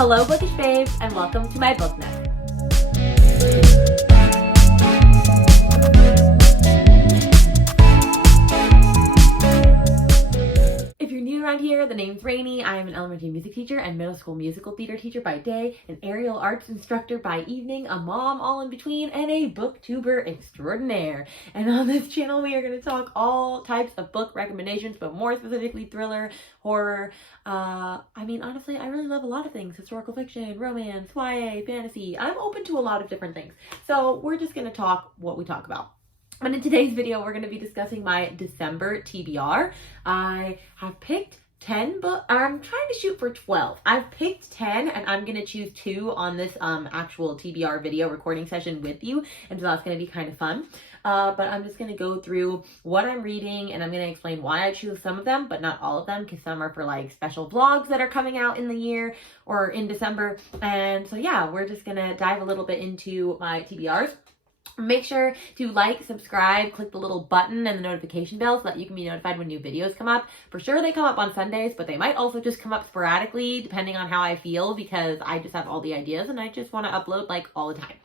Hello, Bookish Babes, and welcome to my book nook. If you're new around here, the name's Rainy. I am an elementary music teacher and middle school musical theater teacher by day, an aerial arts instructor by evening, a mom all in between, and a booktuber extraordinaire. And on this channel, we are going to talk all types of book recommendations, but more specifically thriller, horror. Honestly, I really love a lot of things. Historical fiction, romance, YA, fantasy. I'm open to a lot of different things. So we're just going to talk what we talk about. And in today's video, we're going to be discussing my December TBR. I have picked 10 books. I'm trying to shoot for 12. I've picked 10 and I'm going to choose 2 on this actual TBR video recording session with you. And so that's going to be kind of fun. But I'm just going to go through what I'm reading and I'm going to explain why I choose some of them, but not all of them, because some are for like special vlogs that are coming out in the year or in December. And so yeah, we're just going to dive a little bit into my TBRs. Make sure to like, subscribe, click the little button and the notification bell so that you can be notified when new videos come up. For sure they come up on Sundays, but they might also just come up sporadically depending on how I feel, because I just have all the ideas and I just want to upload like all the time.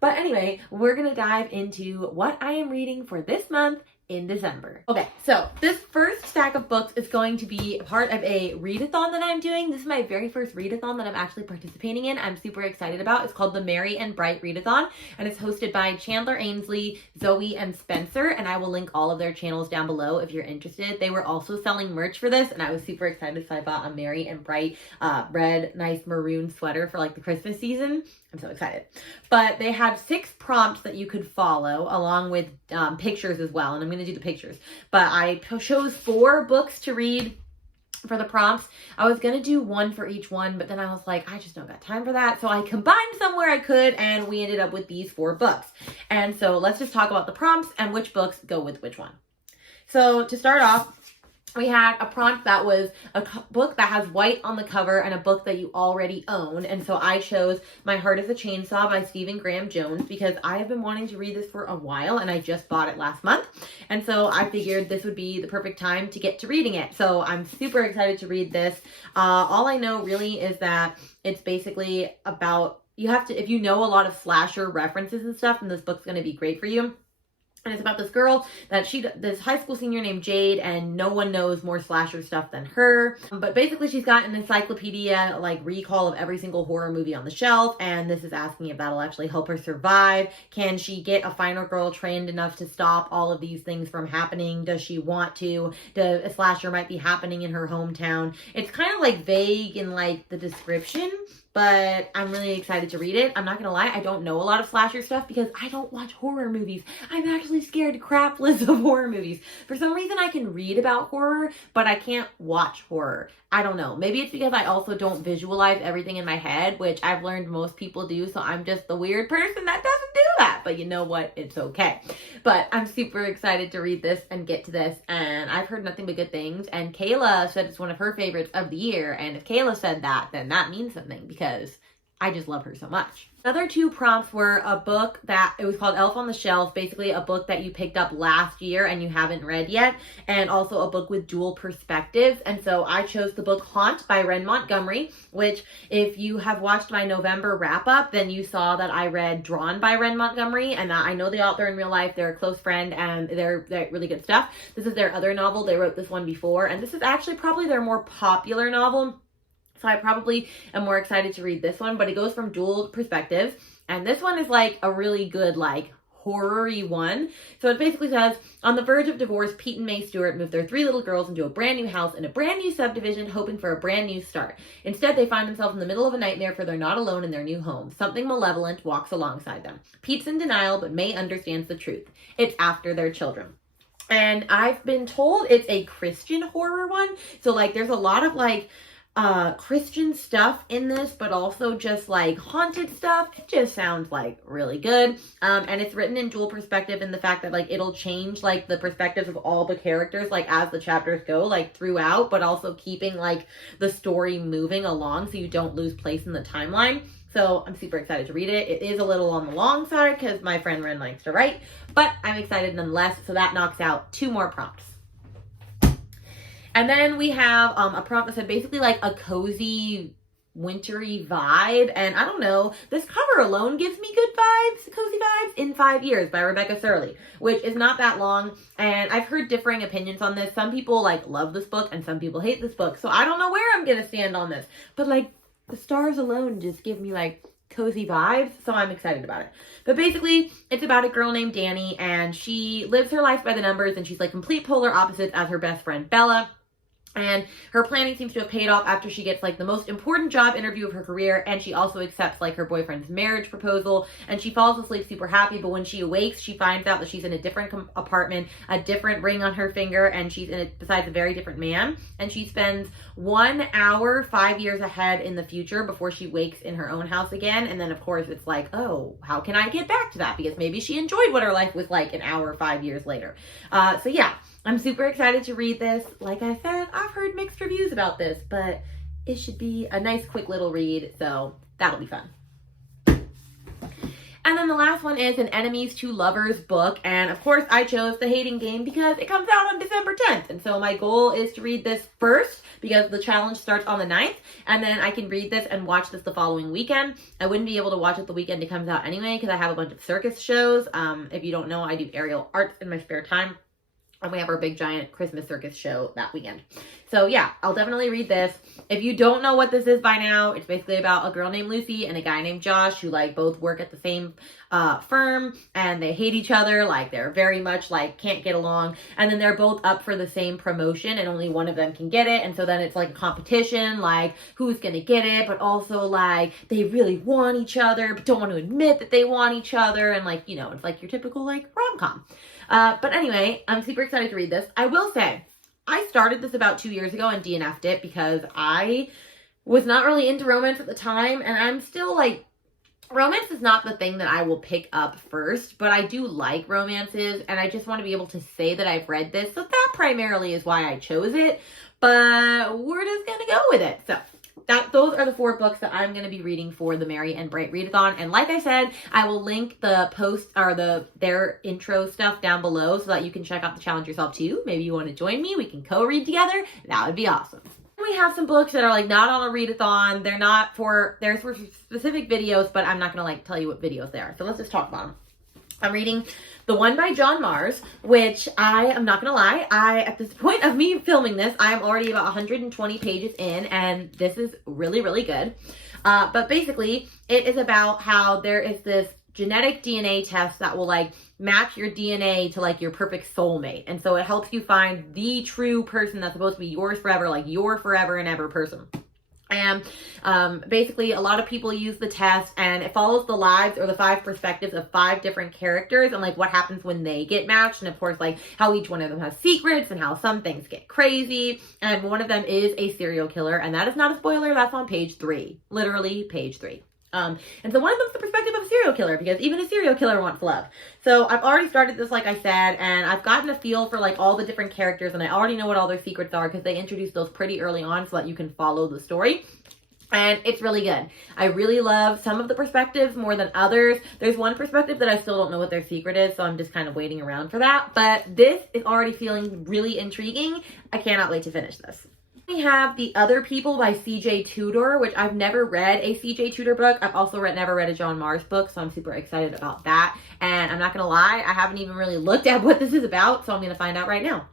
But anyway, we're going to dive into what I am reading for this month in December. Okay, so this first stack of books is going to be part of a readathon that I'm doing. This is my very first readathon that I'm actually participating in. I'm super excited about. It's called the Merry and Bright Readathon, and it's hosted by Chandler Ainsley, Zoe, and Spencer, and I will link all of their channels down below if you're interested. They were also selling merch for this, and I was super excited, so I bought a Merry and Bright red, nice maroon sweater for like the Christmas season. I'm so excited. But they had 6 prompts that you could follow along with pictures as well. And I'm going to do the pictures. But I chose 4 books to read for the prompts. I was going to do 1 for each one, but then I was like, I just don't got time for that. So I combined somewhere I could, and we ended up with these 4 books. And so let's just talk about the prompts and which books go with which one. So to start off, we had a prompt that was a book that has white on the cover and a book that you already own. And so I chose My Heart is a Chainsaw by Stephen Graham Jones because I have been wanting to read this for a while and I just bought it last month. And so I figured this would be the perfect time to get to reading it. So I'm super excited to read this. All I know really is that it's basically about, if you know a lot of slasher references and stuff, then this book's going to be great for you. And it's about this girl this high school senior named Jade, and no one knows more slasher stuff than her. But basically she's got an encyclopedia, like recall of every single horror movie on the shelf. And this is asking if that'll actually help her survive. Can she get a final girl trained enough to stop all of these things from happening? Does she want to? A slasher might be happening in her hometown. It's kind of like vague in like the description, but I'm really excited to read it. I'm not gonna lie, I don't know a lot of slasher stuff because I don't watch horror movies. I'm actually scared crapless of horror movies. For some reason, I can read about horror, but I can't watch horror. I don't know. Maybe it's because I also don't visualize everything in my head, which I've learned most people do, so I'm just the weird person that doesn't do that. But you know what? It's okay. But I'm super excited to read this and get to this, and I've heard nothing but good things, and Kayla said it's one of her favorites of the year, and if Kayla said that, then that means something because I just love her so much. Another 2 prompts were a book it was called Elf on the Shelf, basically a book that you picked up last year and you haven't read yet, and also a book with dual perspectives. And so I chose the book Haunt by Ren Montgomery, which if you have watched my November wrap up, then you saw that I read Drawn by Ren Montgomery, and I know the author in real life. They're a close friend and they're really good stuff. This is their other novel. They wrote this one before, and this is actually probably their more popular novel. So I probably am more excited to read this one, but it goes from dual perspectives. And this one is like a really good, like, horror-y one. So it basically says, on the verge of divorce, Pete and May Stewart move their 3 little girls into a brand new house in a brand new subdivision, hoping for a brand new start. Instead, they find themselves in the middle of a nightmare, for they're not alone in their new home. Something malevolent walks alongside them. Pete's in denial, but May understands the truth. It's after their children. And I've been told it's a Christian horror one. So, like, there's a lot of, like, Christian stuff in this, but also just like haunted stuff. It just sounds like really good. And it's written in dual perspective in the fact that like it'll change like the perspectives of all the characters like as the chapters go like throughout, but also keeping like the story moving along so you don't lose place in the timeline. So I'm super excited to read it. It is a little on the long side because my friend Ren likes to write, but I'm excited nonetheless. So that knocks out 2 more prompts. And then we have a prompt that said basically like a cozy wintry vibe, and I don't know, this cover alone gives me good vibes, cozy vibes. In 5 Years by Rebecca Serle, which is not that long, and I've heard differing opinions on this. Some people like love this book and some people hate this book, so I don't know where I'm gonna stand on this, but like the stars alone just give me like cozy vibes, so I'm excited about it. But basically, it's about a girl named Dani, and she lives her life by the numbers, and she's like complete polar opposites as her best friend Bella. And her planning seems to have paid off after she gets like the most important job interview of her career, and she also accepts like her boyfriend's marriage proposal, and she falls asleep super happy. But when she awakes, she finds out that she's in a different apartment, a different ring on her finger, and she's in it besides a very different man. And she spends 1 hour 5 years ahead in the future before she wakes in her own house again. And then of course it's like, oh, how can I get back to that? Because maybe she enjoyed what her life was like an hour 5 years later. So yeah, I'm super excited to read this. Like I said, I've heard mixed reviews about this, but it should be a nice quick little read, so that'll be fun. And then the last one is an Enemies to Lovers book, and of course I chose The Hating Game because it comes out on December 10th, and so my goal is to read this first because the challenge starts on the 9th, and then I can read this and watch this the following weekend. I wouldn't be able to watch it the weekend it comes out anyway because I have a bunch of circus shows. If you don't know, I do aerial arts in my spare time. And we have our big giant Christmas circus show that weekend. So yeah, I'll definitely read this. If you don't know what this is by now, it's basically about a girl named Lucy and a guy named Josh who like both work at the same firm, and they hate each other. Like they're very much like can't get along. And then they're both up for the same promotion and only one of them can get it. And so then it's like a competition, like who's going to get it, but also like they really want each other, but don't want to admit that they want each other. And like, you know, it's like your typical like rom-com. But anyway, I'm super excited to read this. I will say, I started this about 2 years ago and DNF'd it because I was not really into romance at the time, and I'm still like, romance is not the thing that I will pick up first, but I do like romances, and I just want to be able to say that I've read this, so that primarily is why I chose it, but we're just gonna go with it. So those are the 4 books that I'm going to be reading for the Merry and Bright Readathon. And like I said, I will link the post or their intro stuff down below so that you can check out the challenge yourself too. Maybe you want to join me. We can co-read together. That would be awesome. We have some books that are like not on a readathon. They're for specific videos, but I'm not going to like tell you what videos they are. So let's just talk about them. I'm reading the one by John Maas, which I am not gonna lie, at this point of me filming this, I am already about 120 pages in, and this is really, really good. But basically, it is about how there is this genetic DNA test that will like match your DNA to like your perfect soulmate. And so it helps you find the true person that's supposed to be yours forever, like your forever and ever person. And basically, a lot of people use the test, and it follows the lives or the 5 perspectives of 5 different characters and like what happens when they get matched. And of course, like how each one of them has secrets and how some things get crazy. And one of them is a serial killer, and that is not a spoiler. That's on page 3, literally page 3. And so one of them is the perspective of a serial killer, because even a serial killer wants love. So I've already started this, like I said, and I've gotten a feel for like all the different characters, and I already know what all their secrets are because they introduced those pretty early on so that you can follow the story. And it's really good. I really love some of the perspectives more than others. There's one perspective that I still don't know what their secret is, so I'm just kind of waiting around for that. But this is already feeling really intriguing. I cannot wait to finish this. We have The Other People by C.J. Tudor, which I've never read a C.J. Tudor book. I've also never read a John Maas book, so I'm super excited about that. And I'm not going to lie, I haven't even really looked at what this is about, so I'm going to find out right now.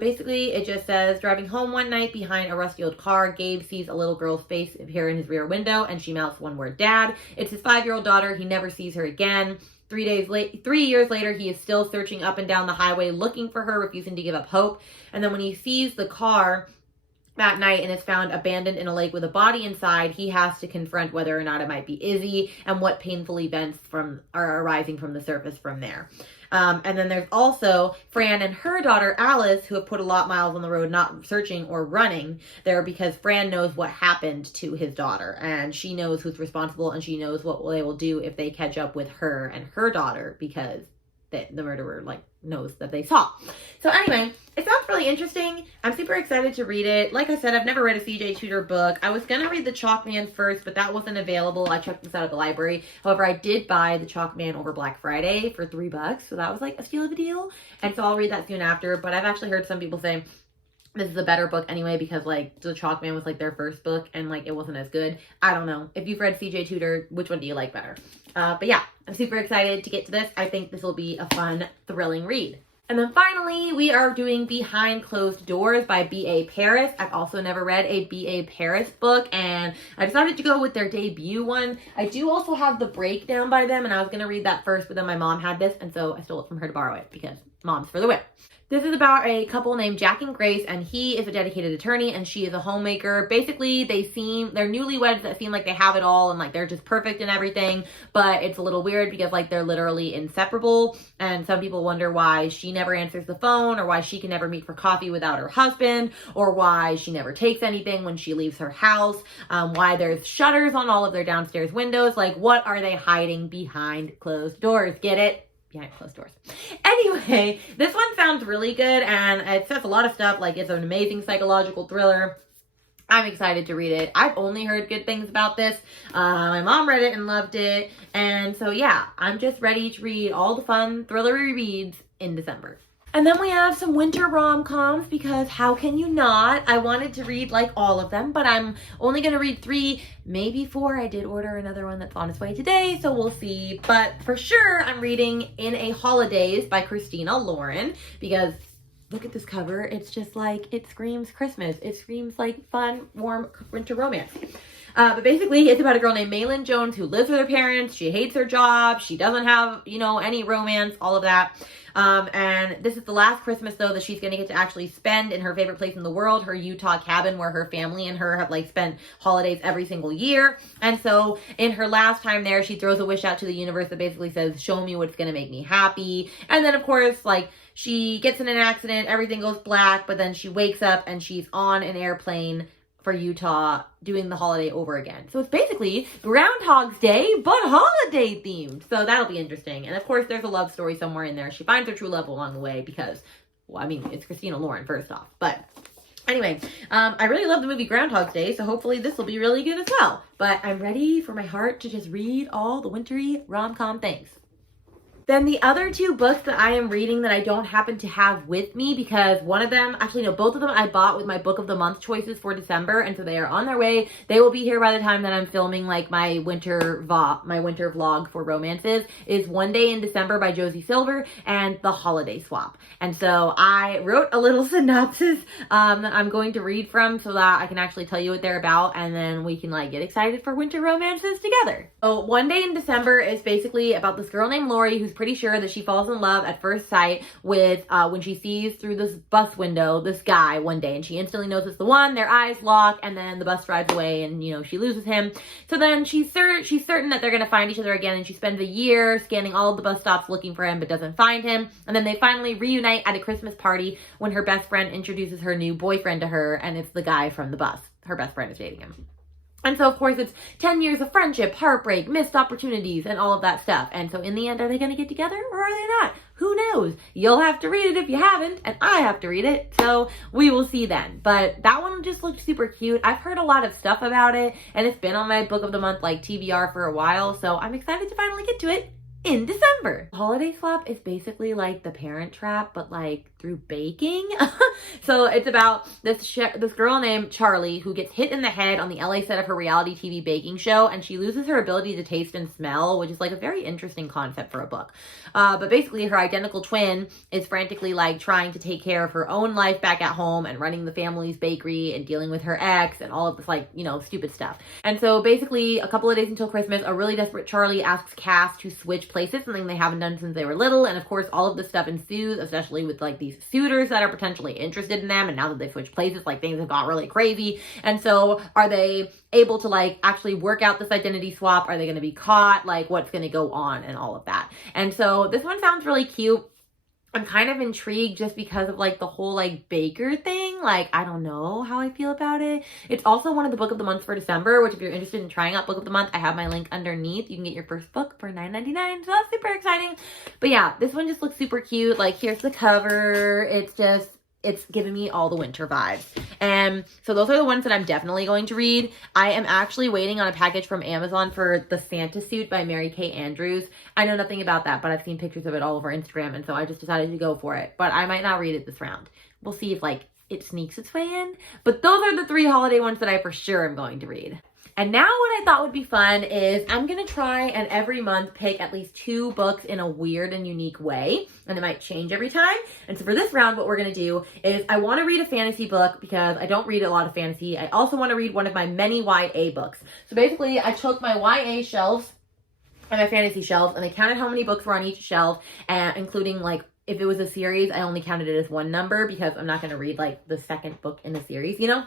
Basically, it just says, driving home one night behind a rusty old car, Gabe sees a little girl's face appear in his rear window, and she mouths one word, Dad. It's his 5-year-old daughter. He never sees her again. 3 years later, he is still searching up and down the highway looking for her, refusing to give up hope. And then when he sees the car that night and is found abandoned in a lake with a body inside, he has to confront whether or not it might be Izzy and what painful events are arising from the surface from there. And then there's also Fran and her daughter Alice, who have put a lot of miles on the road not searching or running there because Fran knows what happened to his daughter, and she knows who's responsible, and she knows what they will do if they catch up with her and her daughter, because the murderer like knows that they saw. So anyway, it sounds really interesting. I'm super excited to read it. Like I said, I've never read a C.J. Tudor book. I was gonna read The Chalkman first, but that wasn't available. I checked this out at the library. However, I did buy The Chalkman over Black Friday for $3, so that was like a steal of a deal. And so I'll read that soon after. But I've actually heard some people say this is a better book anyway because like The Chalk Man was like their first book and like it wasn't as good. I don't know. If you've read CJ Tudor, which one do you like better? But yeah, I'm super excited to get to this. I think this will be a fun, thrilling read. And then finally, we are doing Behind Closed Doors by B.A. Paris. I've also never read a B.A. Paris book, and I decided to go with their debut one. I do also have the breakdown by them, and I was going to read that first, but then my mom had this, and so I stole it from her to borrow it, because mom's for the win. This is about a couple named Jack and Grace, and he is a dedicated attorney, and she is a homemaker. Basically, they're newlyweds that seem like they have it all, and like they're just perfect and everything, but it's a little weird because like they're literally inseparable, and some people wonder why she never answers the phone, or why she can never meet for coffee without her husband, or why she never takes anything when she leaves her house, why there's shutters on all of their downstairs windows. Like, what are they hiding behind closed doors? Get it? Behind closed doors. Anyway, this one sounds really good, and it says a lot of stuff. Like, it's an amazing psychological thriller. I'm excited to read it. I've only heard good things about this. My mom read it and loved it, and so yeah, I'm just ready to read all the fun thrillery reads in December. And then we have some winter rom-coms, because how can you not? I wanted to read like all of them, but I'm only going to read 3, maybe 4. I did order another one that's on its way today, so we'll see. But for sure, I'm reading In a Holidays by Christina Lauren, because look at this cover. It's just like, it screams Christmas. It screams like fun, warm winter romance. But basically, it's about a girl named Maylin Jones who lives with her parents. She hates her job. She doesn't have, any romance, all of that. And this is the last Christmas, though, that she's going to get to actually spend in her favorite place in the world, her Utah cabin, where her family and her have, like, spent holidays every single year. And so in her last time there, she throws a wish out to the universe that basically says, show me what's going to make me happy. And then, of course, like, she gets in an accident, everything goes black, but then she wakes up and she's on an airplane for Utah doing the holiday over again. So it's basically Groundhog's Day, but holiday themed. So that'll be interesting. And of course, there's a love story somewhere in there. She finds her true love along the way because, well, I mean, it's Christina Lauren first off. But anyway, I really love the movie Groundhog's Day, so hopefully this will be really good as well. But I'm ready for my heart to just read all the wintry rom-com things. Then the other 2 books that I am reading that I don't happen to have with me, because one of them, actually no, both of them I bought with my book of the month choices for December, and so they are on their way. They will be here by the time that I'm filming like my winter vlog for romances, is One Day in December by Josie Silver and The Holiday Swap. And so I wrote a little synopsis that I'm going to read from so that I can actually tell you what they're about, and then we can like get excited for winter romances together. So One Day in December is basically about this girl named Lori who's pretty sure that she falls in love at first sight with when she sees through this bus window this guy one day, and she instantly knows it's the one. Their eyes lock, and then the bus drives away, and she loses him. So then she's certain that they're gonna find each other again, and she spends a year scanning all of the bus stops looking for him but doesn't find him. And then they finally reunite at a Christmas party when her best friend introduces her new boyfriend to her, and it's the guy from the bus. Her best friend is dating him. And so, of course, it's 10 years of friendship, heartbreak, missed opportunities, and all of that stuff. And so in the end, are they going to get together or are they not? Who knows? You'll have to read it if you haven't, and I have to read it. So we will see then. But that one just looked super cute. I've heard a lot of stuff about it, and it's been on my book of the month, like TBR, for a while. So I'm excited to finally get to it in December. Holiday Swap is basically like The Parent Trap, but like through baking. So it's about this girl named Charlie who gets hit in the head on the LA set of her reality TV baking show, and she loses her ability to taste and smell, which is like a very interesting concept for a book. But basically her identical twin is frantically like trying to take care of her own life back at home and running the family's bakery and dealing with her ex and all of this like, stupid stuff. And so basically a couple of days until Christmas, a really desperate Charlie asks Cass to switch places, something they haven't done since they were little. And of course, all of this stuff ensues, especially with like these suitors that are potentially interested in them. And now that they've switched places, like things have got really crazy. And so are they able to like actually work out this identity swap? Are they going to be caught? Like what's going to go on and all of that. And so this one sounds really cute. I'm kind of intrigued just because of like the whole like baker thing. Like, I don't know how I feel about it. It's also one of the book of the months for December, which if you're interested in trying out book of the month, I have my link underneath. You can get your first book for $9.99. So that's super exciting. But yeah, this one just looks super cute. Like here's the cover. It's giving me all the winter vibes. And so those are the ones that I'm definitely going to read. I am actually waiting on a package from Amazon for The Santa Suit by Mary Kay Andrews. I know nothing about that, but I've seen pictures of it all over Instagram, and so I just decided to go for it. But I might not read it this round. We'll see if like it sneaks its way in. But those are the 3 holiday ones that I for sure am going to read. And now what I thought would be fun is I'm going to try and every month pick at least 2 books in a weird and unique way. And it might change every time. And so for this round, what we're going to do is I want to read a fantasy book because I don't read a lot of fantasy. I also want to read one of my many YA books. So basically, I took my YA shelves and my fantasy shelves and I counted how many books were on each shelf, including like if it was a series, I only counted it as 1 number because I'm not going to read like the second book in the series, you know?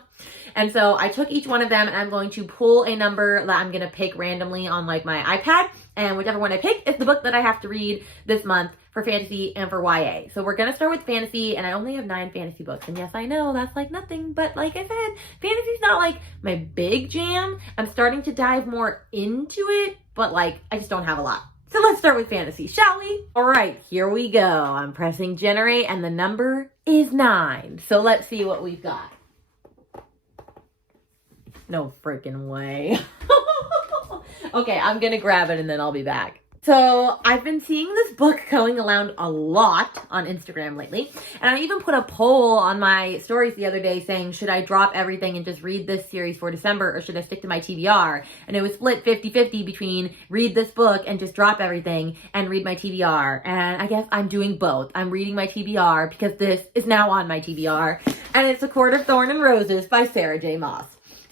And so I took each one of them and I'm going to pull a number that I'm going to pick randomly on like my iPad. And whichever one I pick is the book that I have to read this month for fantasy and for YA. So we're going to start with fantasy, and I only have 9 fantasy books. And yes, I know that's like nothing, but like I said, fantasy's not like my big jam. I'm starting to dive more into it, but like I just don't have a lot. So let's start with fantasy, shall we? All right, here we go. I'm pressing generate and the number is 9. So let's see what we've got. No freaking way. Okay, I'm gonna grab it and then I'll be back. So I've been seeing this book going around a lot on Instagram lately. And I even put a poll on my stories the other day saying, should I drop everything and just read this series for December or should I stick to my TBR? And it was split 50-50 between read this book and just drop everything and read my TBR. And I guess I'm doing both. I'm reading my TBR because this is now on my TBR. And it's A Court of Thorne and Roses by Sarah J. Maas.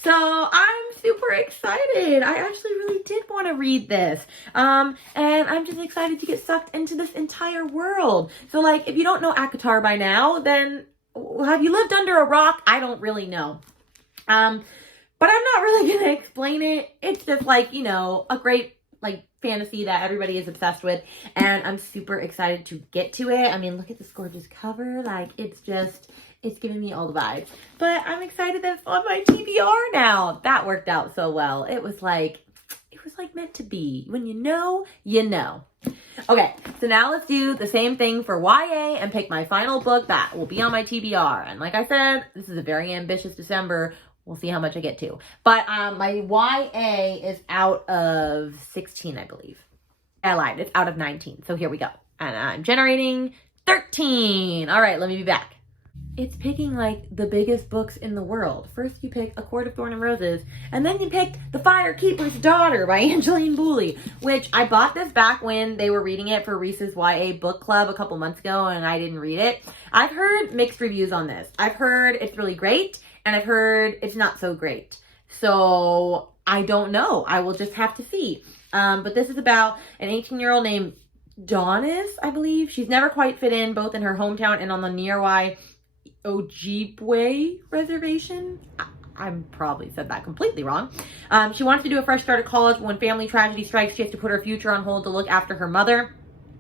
So I'm super excited. I actually really did want to read this. And I'm just excited to get sucked into this entire world. So like, if you don't know ACOTAR by now, then have you lived under a rock? I don't really know. But I'm not really going to explain it. It's just like, you know, a great like fantasy that everybody is obsessed with. And I'm super excited to get to it. I mean, look at this gorgeous cover. Like, it's giving me all the vibes. But I'm excited that it's on my TBR now. That worked out so well. It was like meant to be. When you know, you know. Okay, so now let's do the same thing for YA and pick my final book that will be on my TBR. And like I said, this is a very ambitious December. We'll see how much I get to. But my YA is out of 16, I believe. I lied. It's out of 19. So here we go. And I'm generating 13. All right, let me be back. It's picking like the biggest books in the world. First you pick A Court of Thorne and Roses, and then you picked The Firekeeper's Daughter by Angeline Boulley, which I bought this back when they were reading it for Reese's YA book club a couple months ago, and I didn't read it. I've heard mixed reviews on this. I've heard it's really great, and I've heard it's not so great. So I don't know. I will just have to see. But this is about an 18-year-old named Donis, I believe. She's never quite fit in, both in her hometown and on the nearby Ojibwe reservation. I probably said that completely wrong. She wants to do a fresh start at college, but when family tragedy strikes, she has to put her future on hold to look after her mother.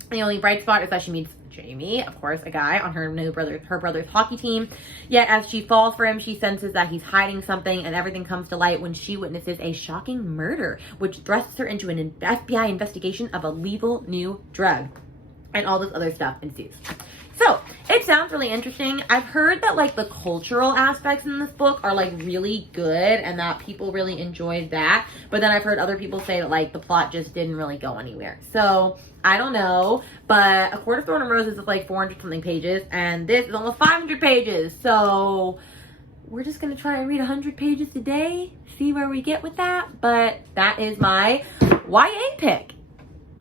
The only bright spot is that she meets Jamie, of course, a guy on her brother's hockey team. Yet as she falls for him, she senses that he's hiding something, and everything comes to light when she witnesses a shocking murder, which thrusts her into an FBI investigation of a lethal new drug. And all this other stuff ensues. So, it sounds really interesting. I've heard that like the cultural aspects in this book are like really good and that people really enjoyed that. But then I've heard other people say that like the plot just didn't really go anywhere. So, I don't know. But A Court of Thorne and Roses is like 400 something pages and this is almost 500 pages. So, we're just going to try and read 100 pages a day, see where we get with that. But that is my YA pick.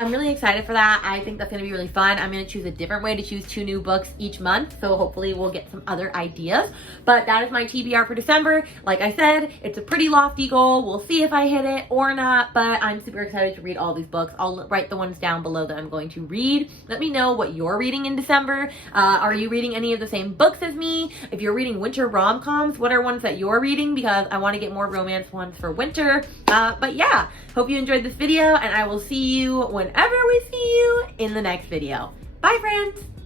I'm really excited for that. I think that's going to be really fun. I'm going to choose a different way to choose 2 new books each month. So hopefully we'll get some other ideas. But that is my TBR for December. Like I said, it's a pretty lofty goal. We'll see if I hit it or not. But I'm super excited to read all these books. I'll write the ones down below that I'm going to read. Let me know what you're reading in December. Are you reading any of the same books as me? If you're reading winter rom-coms, what are ones that you're reading? Because I want to get more romance ones for winter. But yeah, hope you enjoyed this video and I will see you whenever we see you in the next video. Bye, friends!